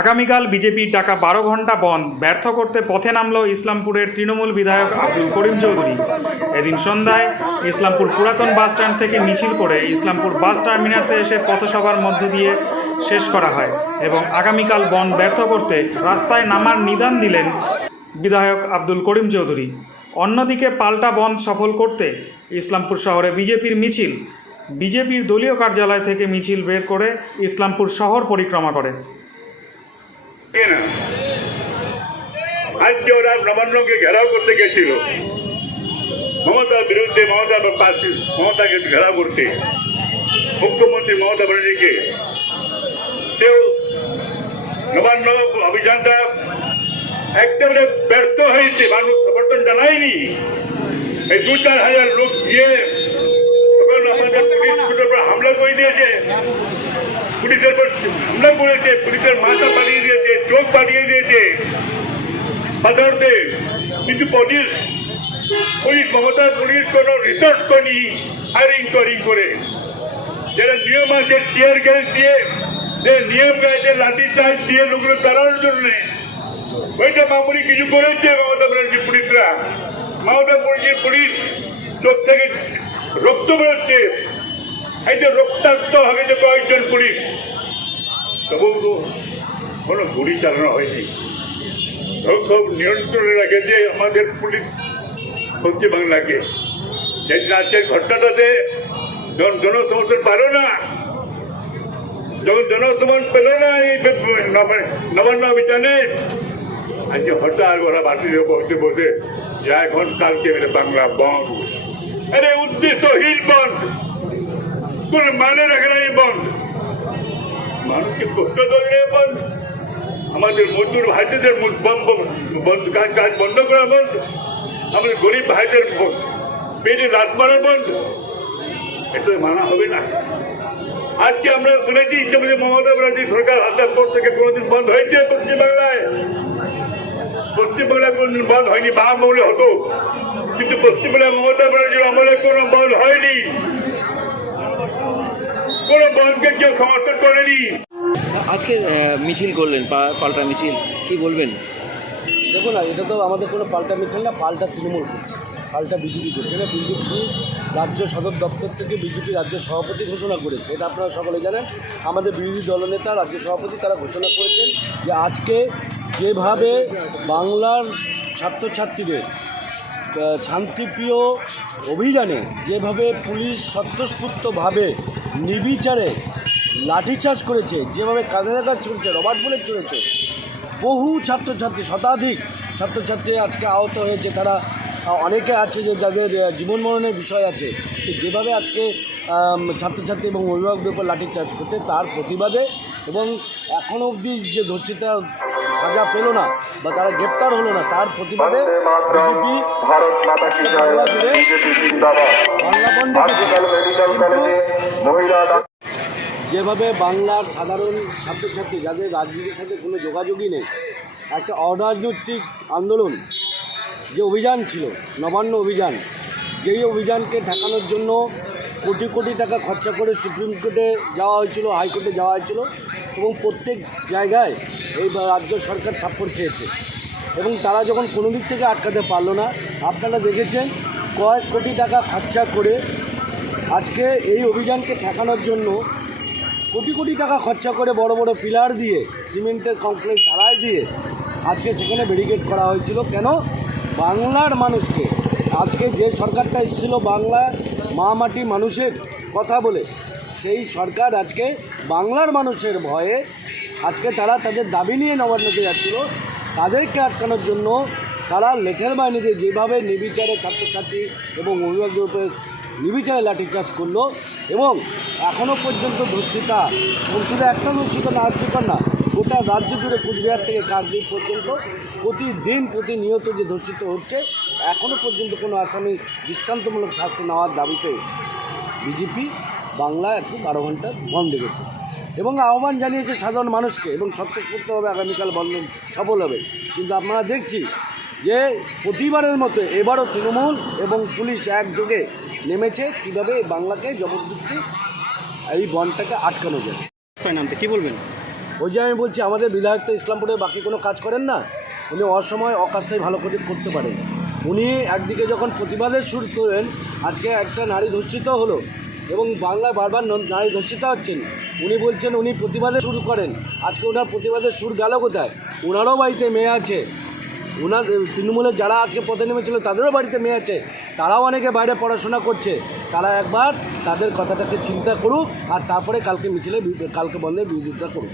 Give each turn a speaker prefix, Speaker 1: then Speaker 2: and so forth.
Speaker 1: আগামীকাল বিজেপির ডাকা বারো ঘণ্টা বন ব্যর্থ করতে পথে নামল ইসলামপুরের তৃণমূল বিধায়ক আব্দুল করিম চৌধুরী। এদিন সন্ধ্যায় ইসলামপুর পুরাতন বাস স্ট্যান্ড থেকে মিছিল করে ইসলামপুর বাস টার্মিনাসে এসে পথসভার মধ্য দিয়ে শেষ করা হয় এবং আগামীকাল বন ব্যর্থ করতে রাস্তায় নামার নিদান দিলেন বিধায়ক আব্দুল করিম চৌধুরী। অন্যদিকে পাল্টা বন সফল করতে ইসলামপুর শহরে বিজেপির মিছিল। বিজেপির দলীয় কার্যালয় থেকে মিছিল বের করে ইসলামপুর শহর পরিক্রমা করে।
Speaker 2: আজকে ওরা নবান্নকে ঘেরাও করতে গেছিল। মমতার বিরুদ্ধে মমতা পার্টি মমতাকে ঘেরাও করতে। মুখ্যমন্ত্রী মমতা ব্যানার্জিকে। সেও নবান্ন অভিযানটা একেবারে ব্যর্থ হয়েছে, মানুষ সমর্থন জানায়নি। এই দু চার হাজার লোক গিয়ে তখন আমাদের পুলিশগুলোর উপর হামলা করে দিয়েছে পুলিশের উপর হামলা করেছে, পুলিশের মাথা পাঠিয়ে দিয়েছে, চোখ পাঠিয়ে দিয়েছে। সাধারণতে কিন্তু পুলিশ পুলিশ মমতার পুলিশ কোনো রিসার্চ করেনি ফায়ারিং করিং করে। যেটা নিয়ম আছে টিয়ার গ্যাস দিয়ে, যে নিয়ম গাইছে লাঠি চার্জ দিয়ে লোকগুলো তাড়ানোর জন্য। ওইটা মামুলি কিছু করেছে মমতা ব্যানার্জি পুলিশরা মমতা ব্যানার্জির পুলিশ চোখ থেকে রক্ত বেরোচ্ছে। এই যে রক্তাক্ত হবে যে কয়েকজন পুলিশ তবু কোনো গুলি চালানো হয়নি। খুব নিয়ন্ত্রণে রাখে যে আমাদের পুলিশ পশ্চিম বাংলাকে। যেদিন আজকের ঘটনাটাতে যখন জনসমর্থন পারো না যখন জনসমর্থন পেল না এই নব- নবান্ন অভিযানে। আজকে হঠাৎ ওরা বাতিল বসে বসে যা এখন কালকে বাংলা বন্ধ। আরে উদ্দেশ্যহীন বন্ধ। কোন মানে রাখে না এই বন্ধ মানুষকে কষ্ট দেবে বন্ধ আমাদের মজদুর ভাইদের কাজ কাজ বন্ধ করা বন্ধ আমাদের গরিব ভাইদের পেটে রাত মারা বন্ধ এটা মানা হবে না। আজকে আমরা শুনেছি যে মমতা ব্যানার্জি সরকার হাতের পর থেকে কোনোদিন বন্ধ হয়েছে পশ্চিমবাংলায়। পশ্চিমবাংলায় কোনোদিন বন্ধ হয়নি বা আমলে হতো। কিন্তু পশ্চিমবাংলায় মমতা ব্যানার্জির আমলে কোনো বন্ধ হয়নি কোনো কেউ সমর্থন করেনি।
Speaker 3: আজকে মিছিল করলেন পাল্টা মিছিল কি বলবেন?
Speaker 4: দেখুন না এটা তো আমাদের কোনো পাল্টা মিছিল না পাল্টা তৃণমূল করছে পাল্টা বিজেপি করছে। এটা বিজেপি রাজ্য সদর দপ্তর থেকে বিজেপি রাজ্য সভাপতি ঘোষণা করেছে। এটা আপনারা সকলে জানেন আমাদের বিরোধী দলনেতা রাজ্য সভাপতি তারা ঘোষণা করেছেন যে আজকে যেভাবে বাংলার ছাত্রছাত্রীদের শান্তিপ্রিয় অভিযানে যেভাবে পুলিশ স্বতঃস্ফূর্তভাবে নির্বিচারে লাঠিচার্জ করেছে যেভাবে কাঁধে কাজ চলেছে রবার্ট বুলেট চলেছে। বহু ছাত্রছাত্রী শতাধিক ছাত্রছাত্রী আজকে আহত হয়েছে। তারা অনেকে আছে যে যাদের জীবন মরণের বিষয় আছে। যেভাবে আজকে ছাত্রছাত্রী এবং অভিভাবকদের উপর লাঠিচার্জ করতে তার প্রতিবাদে এবং এখনও অবধি যে ধর্ষিতা সাজা পেল না বা তারা গ্রেপ্তার হলো না তার প্রতিবাদে বিজেপি বাংলা বন্ধ যেভাবে বাংলার সাধারণ ছাত্রছাত্রী যাদের রাজনীতির সাথে কোনো যোগাযোগই নেই, একটা অরাজনৈতিক আন্দোলন যে অভিযান ছিল, নবান্ন অভিযান, যেই অভিযানকে ঠেকানোর জন্য কোটি কোটি টাকা খরচা করে সুপ্রিম কোর্টে যাওয়া হয়েছিল, হাইকোর্টে যাওয়া হয়েছিল এবং প্রত্যেক জায়গায় এই রাজ্য সরকার থাপ্পড় খেয়েছে এবং তারা যখন কোনো দিক থেকে আটকাতে পারল না, আপনারা দেখেছেন কয়েক কোটি টাকা খরচা করে আজকে এই অভিযানকে ঠেকানোর জন্য কোটি কোটি টাকা খরচা করে বড় বড় পিলার দিয়ে, সিমেন্টের কংক্রিট ঢালাই দিয়ে আজকে সেখানে ব্যারিকেড করা হয়েছিল। কেন? বাংলার মানুষকে। আজকে যে সরকারটা এসেছিল বাংলা মা মাটি মানুষের কথা বলে, সেই সরকার আজকে বাংলার মানুষের ভয়ে আজকে তারা তাদের দাবি নিয়ে নবান্নতে যাচ্ছিল। তাদেরকে আটকানোর জন্য তারা লেঠের বাহিনীতে যেভাবে নির্বিচারে ছাত্রছাত্রী এবং অভিভাবকদের উপরে নির্বিচারে লাঠিচার্জ করল এবং এখনও পর্যন্ত ধর্ষিতা এবং শুধু একটা ধর্ষিতা না ধর্ষিতা না, গোটা রাজ্য জুড়ে কুচবিহার থেকে কাকদ্বীপ পর্যন্ত প্রতিদিন প্রতিনিয়ত যে ধর্ষিত হচ্ছে এখনও পর্যন্ত কোনো আসামি দৃষ্টান্তমূলক শাস্তি নেওয়ার দাবিতে বিজেপি বাংলা আজকে বারো ঘণ্টা বন্ধ রেখেছে। এবং আহ্বান জানিয়েছে সাধারণ মানুষকে, এবং সত্যি করতে হবে আগামীকাল বন্ধ সফল হবে। কিন্তু আপনারা দেখছি যে প্রতিবারের মতো এবারও তৃণমূল এবং পুলিশ একযোগে নেমেছে কীভাবে বাংলাকে জবরদস্তি এই বনটাকে আটকানো যায়।
Speaker 3: নামতে কি বলবেন?
Speaker 4: ওই যে আমি বলছি আমাদের বিধায়ক তো ইসলামপুরে বাকি কোনো কাজ করেন না উনি অসময় অকাজটাই ভালো করে করতে পারেন। উনি একদিকে যখন প্রতিবাদের সুর করেন আজকে একটা নারী ধর্ষিত হলো এবং বাংলায় বারবার নারী ধর্ষিত হচ্ছেন উনি বলছেন উনি প্রতিবাদে শুরু করেন। আজকে ওনার প্রতিবাদের সুর গেল কোথায়? ওনারও বাড়িতে মেয়ে আছে ওনার তৃণমূলের যারা আজকে পথে নেমেছিল, তাদেরও বাড়িতে মেয়ে আছে। তারাও অনেকে বাইরে পড়াশোনা করছে। তারা একবার তাদের কথাটাকে চিন্তা করুক আর তারপরে কালকে মিছিলে কালকে বন্ধের বিরোধিতা করুক।